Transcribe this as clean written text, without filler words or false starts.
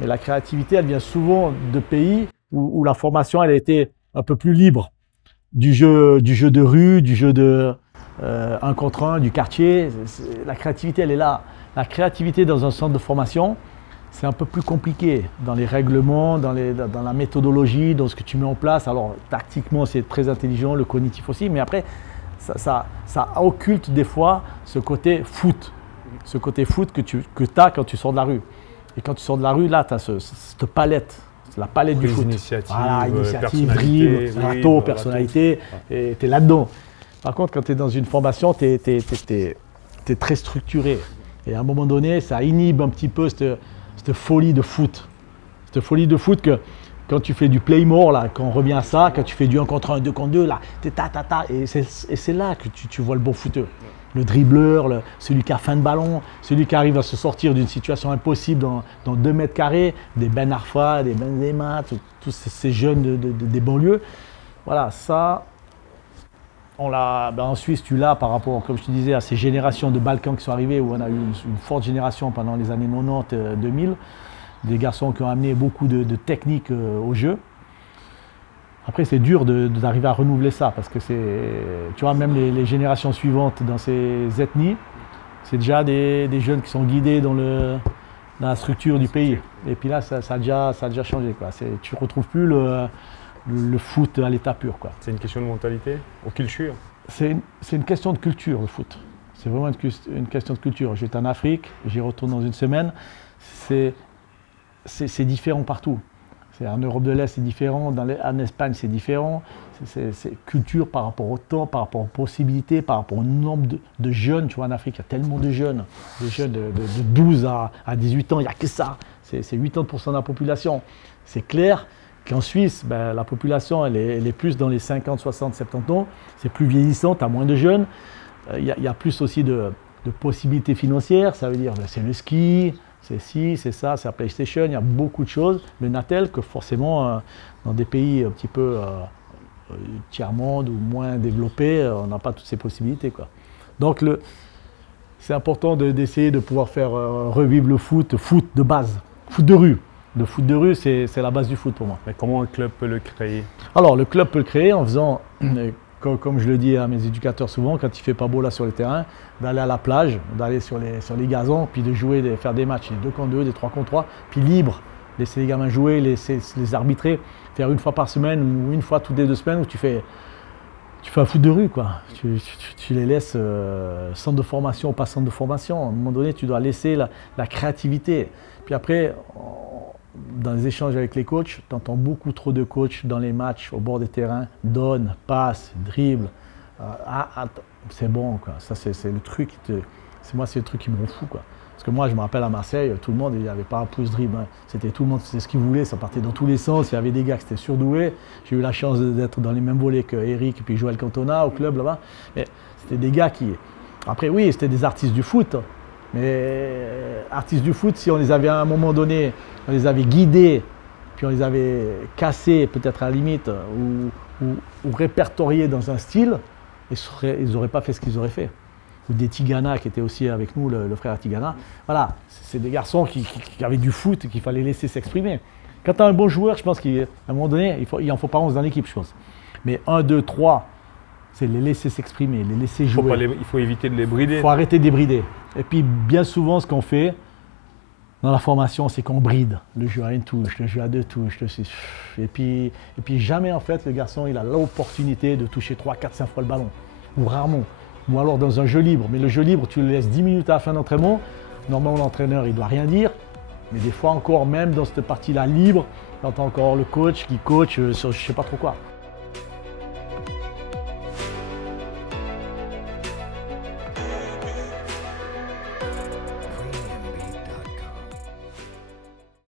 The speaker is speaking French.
Mais la créativité, elle vient souvent de pays où la formation, elle a été un peu plus libre. Du jeu de rue, du jeu de 1 contre 1, du quartier. La créativité, elle est là. La créativité dans un centre de formation, c'est un peu plus compliqué dans les règlements, dans la méthodologie, dans ce que tu mets en place. Alors, tactiquement, c'est très intelligent, le cognitif aussi, mais après, ça occulte des fois ce côté foot. Ce côté foot que tu as quand tu sors de la rue. Et quand tu sors de la rue, là, tu as cette palette. C'est la palette du foot. Voilà, initiative, dribble, râteau, personnalité, et tu es là-dedans. Par contre, quand tu es dans une formation, tu es très structuré. Et à un moment donné, ça inhibe un petit peu cette folie de foot. Cette folie de foot que quand tu fais du play more, là, quand on revient à ça, quand tu fais du 1 contre 1, 2 contre 2, là, t'es et c'est là que tu vois le bon footeur. Le dribbleur, celui qui a fin de ballon, celui qui arrive à se sortir d'une situation impossible dans 2 mètres carrés, des Ben Arfa, des Benzema, tous ces jeunes des banlieues. Voilà, ça, en Suisse, tu l'as par rapport, comme je te disais, à ces générations de Balkans qui sont arrivées, où on a eu une forte génération pendant les années 90-2000, des garçons qui ont amené beaucoup de techniques au jeu. Après, c'est dur d'arriver à renouveler ça, parce que tu vois, même les générations suivantes dans ces ethnies, c'est déjà des jeunes qui sont guidés dans la structure du pays. Et puis là, ça a déjà changé, quoi. Tu ne retrouves plus le foot à l'état pur, quoi. C'est une question de mentalité, ou culture? C'est une question de culture, le foot. C'est vraiment une question de culture. J'étais en Afrique, j'y retourne dans une semaine. C'est différent partout. En Europe de l'Est, c'est différent. En Espagne, c'est différent. C'est culture par rapport au temps, par rapport aux possibilités, par rapport au nombre de jeunes. Tu vois, en Afrique, il y a tellement de jeunes. Des jeunes de 12 à 18 ans, il n'y a que ça. C'est 80% de la population. C'est clair qu'en Suisse, ben, la population, elle est plus dans les 50, 60, 70 ans. C'est plus vieillissant, tu as moins de jeunes. Il y a plus aussi de possibilités financières. Ça veut dire, ben, c'est le ski. C'est ci, c'est ça, c'est la PlayStation, il y a beaucoup de choses, le Natel, que forcément, dans des pays un petit peu tiers-monde ou moins développés, on n'a pas toutes ces possibilités, quoi. Donc, c'est important d'essayer de pouvoir faire revivre le foot de base, foot de rue. Le foot de rue, c'est la base du foot pour moi. Mais comment un club peut le créer? Alors, le club peut le créer en faisant, comme je le dis à mes éducateurs souvent, quand il ne fait pas beau là sur le terrain, d'aller à la plage, d'aller sur les gazons, puis de jouer, de faire des matchs, des 2 contre 2, des 3 contre 3, puis libre, laisser les gamins jouer, laisser les arbitrer, faire une fois par semaine ou une fois toutes les 2 semaines où tu fais un foot de rue, quoi. Tu les laisses centre de formation, pas centre de formation. À un moment donné, tu dois laisser la créativité. Puis après, dans les échanges avec les coachs, tu entends beaucoup trop de coachs dans les matchs, au bord des terrains, donne, passe, dribble. C'est bon, quoi. Ça, c'est le truc c'est le truc qui me rend fou, quoi. Parce que moi, je me rappelle à Marseille, tout le monde, il n'y avait pas un pouce dribble, hein. C'était tout le monde, c'était ce qu'il voulait, ça partait dans tous les sens. Il y avait des gars qui étaient surdoués. J'ai eu la chance d'être dans les mêmes volets que Eric et puis Joël Cantona au club là-bas. Mais c'était des gars qui. Après, oui, c'était des artistes du foot. Mais artistes du foot, si on les avait à un moment donné, on les avait guidés, puis on les avait cassés peut-être à la limite, ou répertoriés dans un style, ils n'auraient pas fait ce qu'ils auraient fait. Ou des Tigana qui étaient aussi avec nous, le frère Tigana. Voilà, c'est des garçons qui avaient du foot et qu'il fallait laisser s'exprimer. Quand tu as un bon joueur, je pense qu'à un moment donné, il en faut pas 11 dans l'équipe, je pense. Mais 1, 2, 3, c'est les laisser s'exprimer, les laisser jouer. Il faut éviter de les brider. Il faut arrêter de les brider. Et puis bien souvent, ce qu'on fait dans la formation, c'est qu'on bride le jeu à 1 touche, le jeu à 2 touches. Et puis jamais, en fait, le garçon il a l'opportunité de toucher 3, 4, 5 fois le ballon. Ou rarement. Ou alors dans un jeu libre. Mais le jeu libre, tu le laisses 10 minutes à la fin d'entraînement. Normalement, l'entraîneur, il ne doit rien dire. Mais des fois encore, même dans cette partie-là libre, tu entends encore le coach qui coach sur je ne sais pas trop quoi.